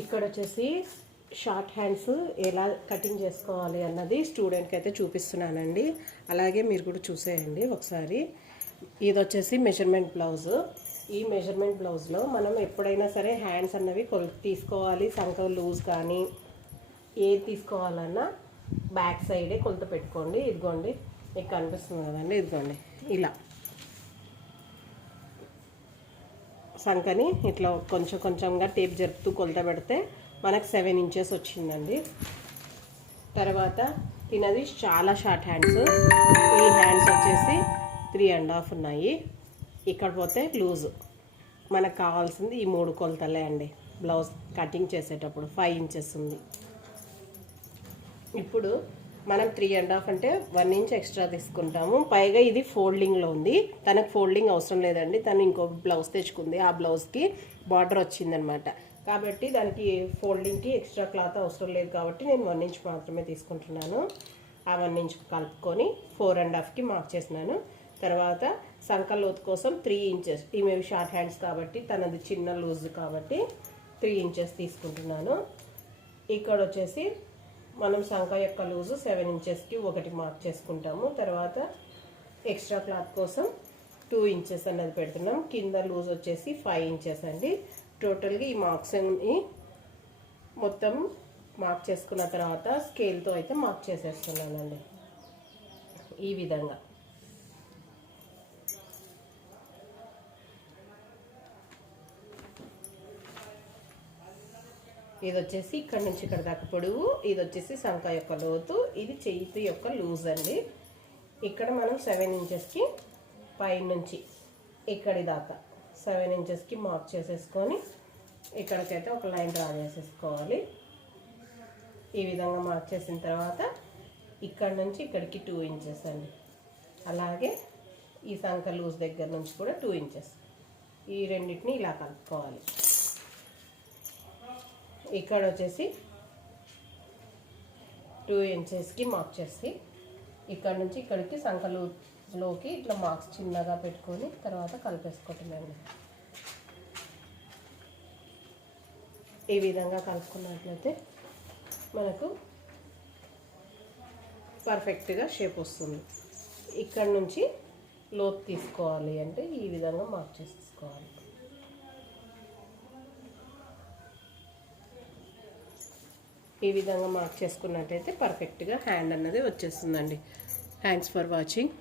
ఇక్కడ వచ్చేసి short hands ఎలా కటింగ్ చేసుకోవాలి అన్నది స్టూడెంట్కి అయితే చూపిస్తున్నానండి. అలాగే మీరు కూడా చూసేయండి ఒకసారి. ఇది వచ్చేసి మెజర్మెంట్ బ్లౌజ్. ఈ మెజర్మెంట్ బ్లౌజ్లో మనం ఎప్పుడైనా సరే హ్యాండ్స్ అన్నవి తీసుకోవాలి. సంక లూజ్ కానీ ఏది తీసుకోవాలన్నా బ్యాక్ సైడే కొలత పెట్టుకోండి. ఇదిగోండి మీకు కనిపిస్తుంది కదండి, ఇదిగోండి ఇలా సంకని ఇట్లా కొంచెం కొంచెంగా టేప్ జరుపుతూ కొలత పెడితే మనకు 7 ఇంచెస్ వచ్చిందండి. తర్వాత తినది చాలా షార్ట్ హ్యాండ్స్. ఈ హ్యాండ్స్ వచ్చేసి 3.5 ఉన్నాయి. ఇక్కడ పోతే లూజు మనకు కావాల్సింది ఈ 3 కొలతలే అండి. బ్లౌజ్ కటింగ్ చేసేటప్పుడు 5 ఇంచెస్ ఉంది. ఇప్పుడు మనం 3.5 అంటే 1 ఇంచ్ ఎక్స్ట్రా తీసుకుంటాము. పైగా ఇది ఫోల్డింగ్లో ఉంది. తనకు ఫోల్డింగ్ అవసరం లేదండి. తను ఇంకో బ్లౌజ్ తెచ్చుకుంది, ఆ బ్లౌజ్కి బార్డర్ వచ్చిందనమాట. కాబట్టి దానికి ఫోల్డింగ్కి ఎక్స్ట్రా క్లాత్ అవసరం లేదు. కాబట్టి నేను 1 ఇంచ్ మాత్రమే తీసుకుంటున్నాను. ఆ 1 ఇంచ్ కలుపుకొని 4.5కి మార్క్ చేసినాను. తర్వాత సంక లోతు కోసం 3 ఇంచెస్. ఈమె షార్ట్ హ్యాండ్స్ కాబట్టి తనది చిన్న లూజ్ కాబట్టి 3 ఇంచెస్ తీసుకుంటున్నాను. ఇక్కడ వచ్చేసి మనం సంక యొక్క లూజు 7 ఇంచెస్కి ఒకటి మార్క్ చేసుకుంటాము. తర్వాత ఎక్స్ట్రా క్లాత్ కోసం 2 ఇంచెస్ అన్నది పెడుతున్నాం. కింద లూజ్ వచ్చేసి 5 ఇంచెస్ అండి. టోటల్గా ఈ మార్క్స్ని మొత్తం మార్క్ చేసుకున్న తర్వాత స్కేల్తో అయితే మార్క్ చేసేస్తున్నానండి ఈ విధంగా. ఇది వచ్చేసి ఇక్కడ నుంచి ఇక్కడ దాకా పొడవు, ఇది వచ్చేసి సంక యొక్క లోతు, ఇది చేతి యొక్క లూజ్ అండి. ఇక్కడ మనం 7 ఇంచెస్కి పై నుంచి ఇక్కడి దాకా 7 ఇంచెస్కి మార్క్ చేసేసుకొని ఇక్కడికైతే ఒక లైన్ డ్రా చేసేసుకోవాలి. ఈ విధంగా మార్క్ చేసిన తర్వాత ఇక్కడ నుంచి ఇక్కడికి 2 ఇంచెస్ అండి. అలాగే ఈ సంక లూజ్ దగ్గర నుంచి కూడా 2 ఇంచెస్. ఈ రెండింటిని ఇలా కలుపుకోవాలి. ఇక్కడ వచ్చేసి 2 ఇంచెస్కి మార్క్ చేసి ఇక్కడ నుంచి ఇక్కడికి సంకలోకి ఇట్లా మార్క్స్ చిన్నగా పెట్టుకొని తర్వాత కలిపేసుకోవటండి. ఈ విధంగా కలుపుకున్నట్లయితే మనకు పర్ఫెక్ట్గా షేప్ వస్తుంది. ఇక్కడ నుంచి లోతు తీసుకోవాలి అంటే ఈ విధంగా మార్క్ చేసుకోవాలి. ఈ విధంగా మార్క్ చేసుకున్నట్టయితే పర్ఫెక్ట్గా హ్యాండ్ అన్నది వచ్చేస్తుందండి. Thanks for watching.